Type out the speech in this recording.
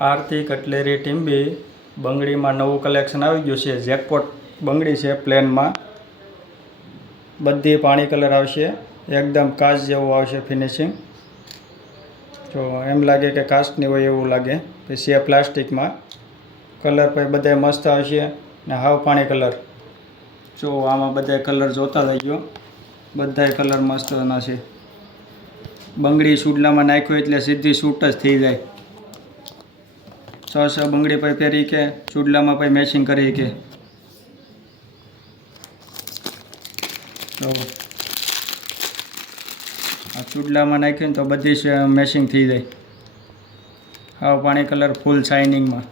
આરતી cutlery ટીમ્બી બંગડીમાં નવું collection આવી ગયું છે। જેકપોટ બંગડી છે પ્લેનમાં, બધી પાણી કલર આવશે, એકદમ કાચ જેવું આવશે ફિનિશિંગ। તો એમ લાગે કે કાચની હોય એવું લાગે। પછી આ પ્લાસ્ટિકમાં કલર પછી બધા મસ્ત આવશે ને હાવ પાણી કલર। જો આમાં બધા કલર જોતા થયો, બધા કલર મસ્તના છે। બંગડી સુડલામાં નાખ્યો એટલે સીધી શૂટ જ થઈ જાય। 6 બંગડી પછી પહેરી કે ચૂડલામાં પછી મેચિંગ કરી કે તો આ ચૂડલામાં નાખ્યું ને તો બધી મેચિંગ થઈ જાય। હાવ પાણી કલર ફૂલ શાઇનિંગમાં।